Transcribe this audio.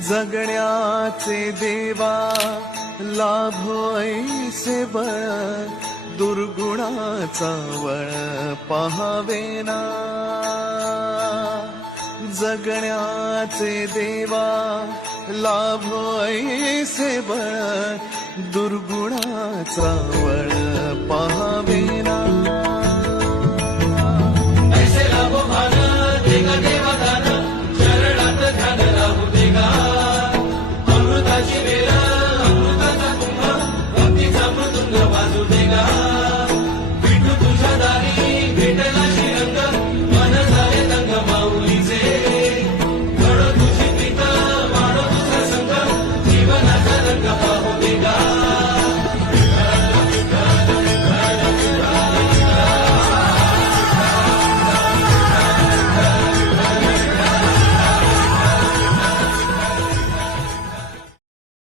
जगण्याचे देवा लाभो ऐसे बळ, दुर्गुणाचा वळ पहावेना. जगण्याचे देवा लाभो ऐसे बळ, दुर्गुणाचा वळ पहावे.